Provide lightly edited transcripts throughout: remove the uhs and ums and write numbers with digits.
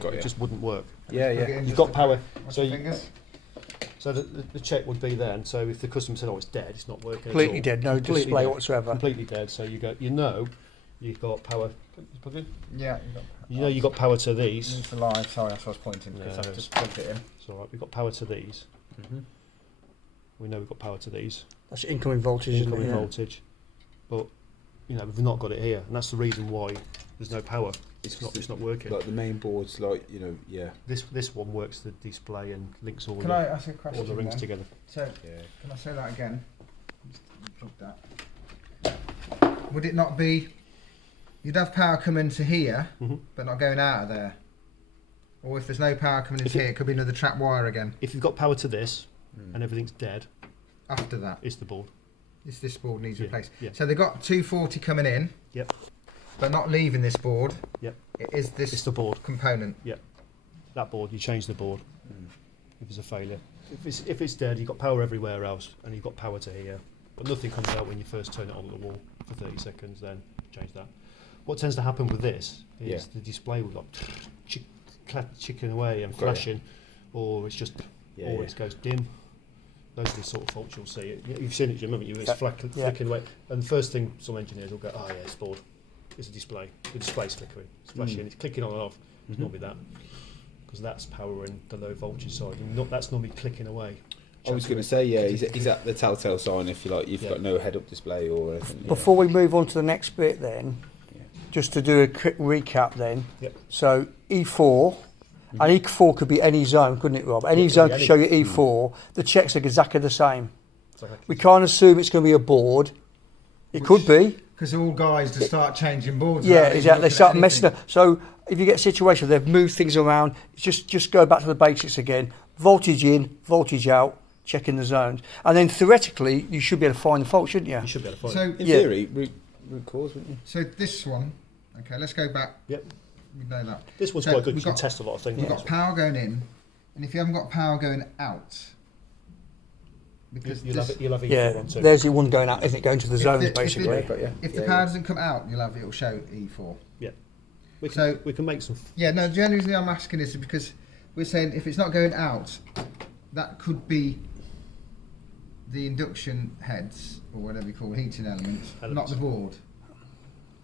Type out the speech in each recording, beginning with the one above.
Got it you. just wouldn't work. Yeah, You've got power. So fingers. So the check would be then. So if the customer said, "Oh, it's dead, it's not working," Completely at all, dead, no display whatsoever. Completely dead. So you've got power. Plug in. Yeah. You've got power to these. It's alive. Sorry, that's what I was pointing because I've just plugged it in. It's all right. We've got power to these. We know we've got power to these. That's incoming voltage. Incoming voltage, but we've not got it here, and that's the reason why there's no power. It's not working. Like the main board's like This one works the display and links all. Can I ask a question? All the rings together. So can I say that again? Just plug that. Would it not be? You'd have power coming to here, but not going out of there. Or if there's no power coming into here, it could be another trap wire again. If you've got power to this and everything's dead, after that, it's the board. This board needs replaced. Yeah. So they've got 240 coming in. Yep. But not leaving this board. Yep. It is this. It's the board component. Yep. That board. You change the board if there's a failure. If it's dead, you've got power everywhere else, and you've got power to here, but nothing comes out when you first turn it on the wall for 30 seconds. Then change that. What tends to happen with this is the display will like chicken away and flashing, or it's just it goes dim. Those are the sort of faults you'll see. You've seen it, haven't you? It's flicking away. And the first thing some engineers will go, "Oh yeah, it's board. It's a display. The display's flickering. It's flashing. It's clicking on and off." It's normally that, because that's powering the low voltage side. And that's normally clicking away. I was going to say, is that the telltale sign if you've got no head-up display or anything? Before we move on to the next bit, then, just to do a quick recap, then. Yep. So E4. And E4 could be any zone, couldn't it, Rob? Any zone could show you E4. The checks are exactly the same. We can't assume it's going to be a board. It could be. Because all guys just start changing boards. Yeah, exactly. They start messing up. So if you get a situation where they've moved things around, just go back to the basics again. Voltage in, voltage out, checking the zones. And then theoretically, you should be able to find the fault, shouldn't you? You should be able to find it. In theory, root cause, wouldn't you? So this one, okay, let's go back. Yep. We know that. This one's quite good because you can test a lot of things. You've got power going in, and if you haven't got power going out, because you'll have E4 on too. There's your one going out, isn't it? Going to the zones, basically. If the power doesn't come out, it'll show E4. Yeah. We can make some. Yeah, no, the only reason I'm asking is because we're saying if it's not going out, that could be the induction heads, or whatever you call heating elements, not the board.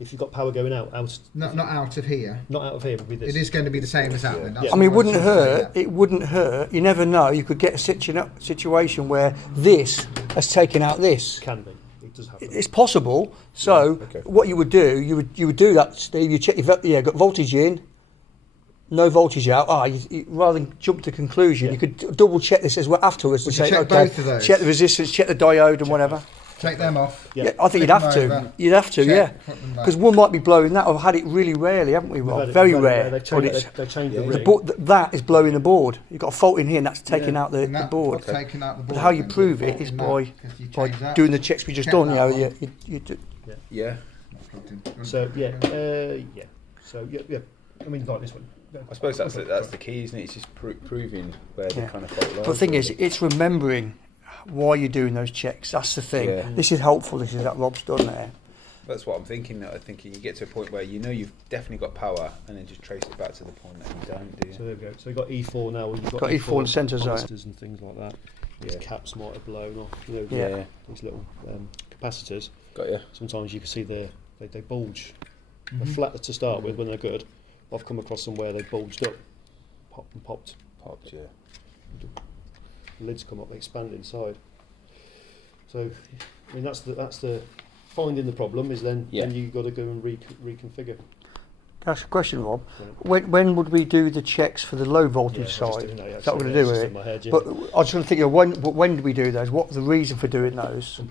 If you've got power going out not out of here. Not out of here would be this. It is going to be the same as that then. I mean, it wouldn't hurt. It wouldn't hurt. You never know. You could get a situation where this has taken out this. Can be. It does happen. It's possible. So what you would do, you would do that, Steve. You check. Got voltage in, no voltage out. Rather than jump to conclusion, you could double check this as well afterwards and say, check both of those. Check the resistance, check the diode, and whatever. Take them off. Yeah, I think you'd have to. You'd have to, because one might be blowing that. I've had it really rarely, haven't we, Rob? Very rare. They've changed the ring. That is blowing the board. You've got a fault in here, and that's taking out the board. Taking out the board. But how you prove it is by doing the checks we just done. You do. Yeah. So So I mean, like this one. I suppose that's the key, isn't it? It's just proving where the kind of fault lies. But the thing is, it's remembering why you're doing those checks. That's the thing. Yeah. This is helpful. This is that Rob's done there. That's what I'm thinking. I'm thinking you get to a point where you've definitely got power, and then just trace it back to the point that you don't, do you? So there we go. So you've got E4 now. You've got E4 in the centre zone and things like that. These caps might have blown off. These little capacitors. Got you. Sometimes you can see they bulge. They're flat to start with when they're good. I've come across them where they bulged up, popped. Yeah. The lids come up, they expand inside. So, I mean, that's the finding the problem is then you've got to go and reconfigure. That's a question, Rob. When would we do the checks for the low voltage side? Is that what we're going to do with it? But I was trying to think of when do we do those? What's the reason for doing those?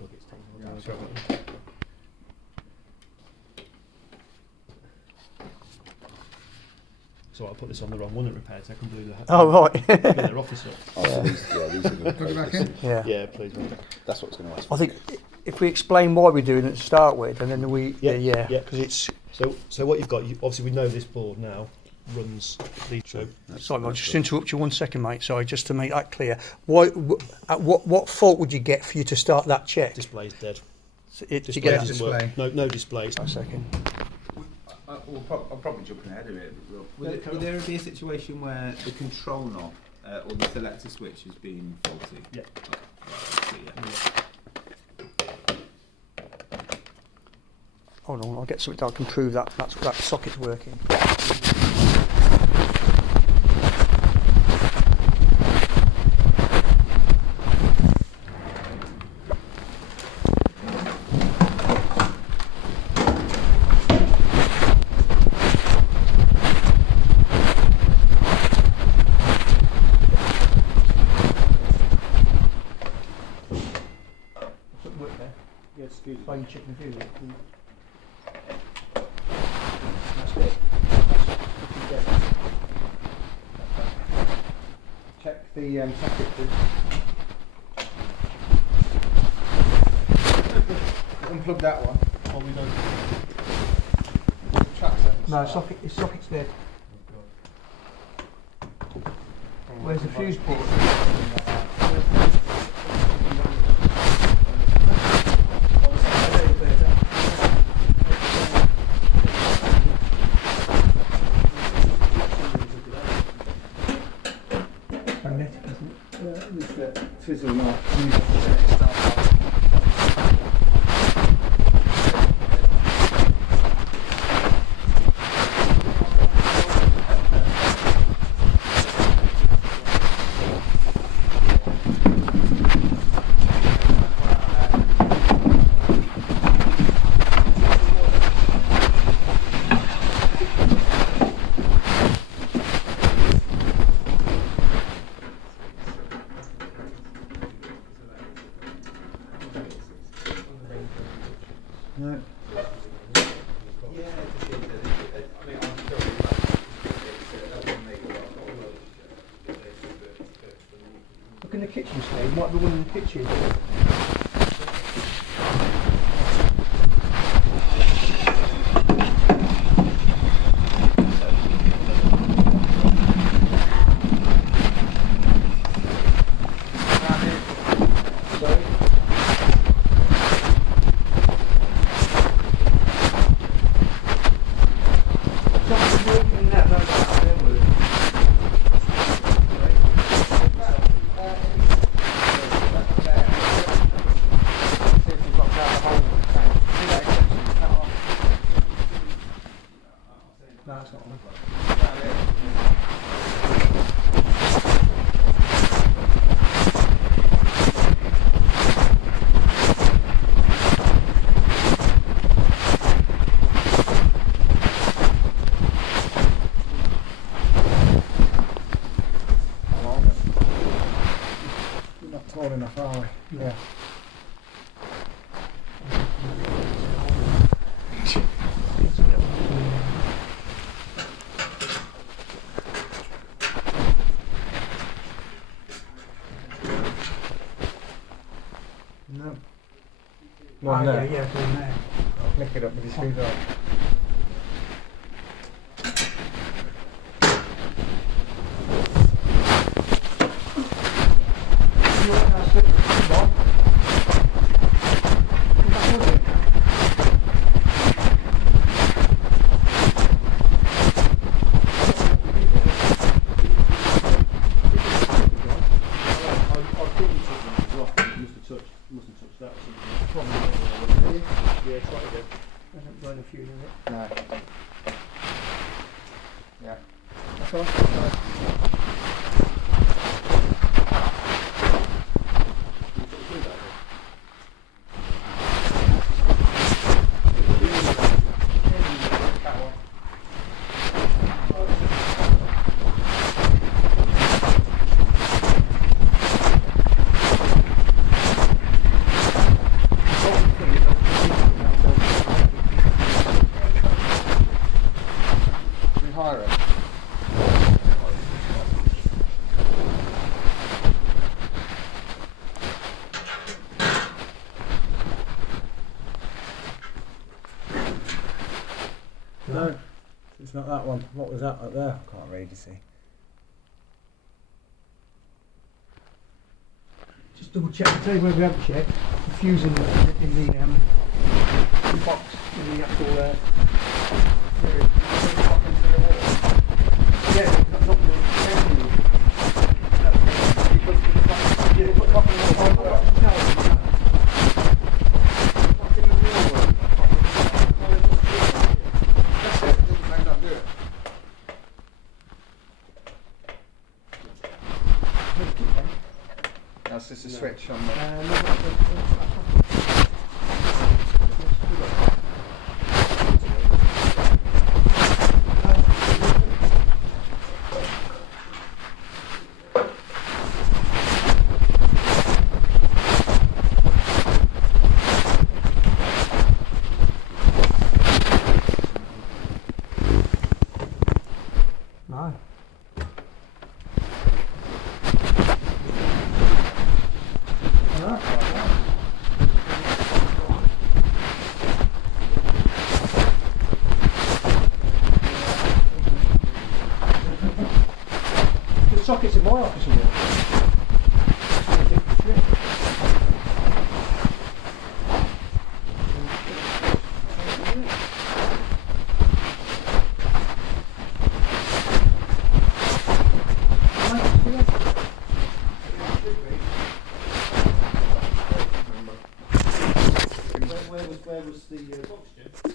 So I put this on the wrong one at repair, so I can do that. Oh, right. Get their office up. These are the Yeah, please. That's what I was going to ask. I think if we explain why we're doing it to start with, and then because it's... So what you've got, obviously we know this board now runs these. Sorry, I'll just interrupt you 1 second, mate. Sorry, just to make that clear. What fault would you get for you to start that check? Display's dead. Display. No display. A second. I'm probably jumping ahead of it. Yeah, Would there be a situation where the control knob or the selector switch has been faulty? Yeah. Hold on, I'll get something that can prove that that socket's working. Doesn't work there. Yeah, excuse Why me. are you checking the view? That's it. Check the socket, please. Unplug that one. Oh, we don't. Track settings. No, socket's dead. Where's the fuse port? Magnetic, isn't it? Fizzle mark. No. Look in the kitchen, Steve. Might be one in the kitchen. No, it's not on. We're not tall enough, are we? Yeah. No. One there. Yeah, it's in there. I'll flick it up with your screwdriver. You want that slip? Bob? Come back with it. I think you took one as well. Must have touched that or something. Yeah, try it again. Hasn't blown a fuse in it. No. Yeah. That's all right. Rehire it. No, it's not that one. What was that up there? I can't read, you see. Just double check. I'll tell you where we haven't checked. The fuse in the box, in the actual. Yeah, not the yeah, put back in the Might not do it. That's just a switch on the. No. The sockets in my office are more. Where was the box, Jim?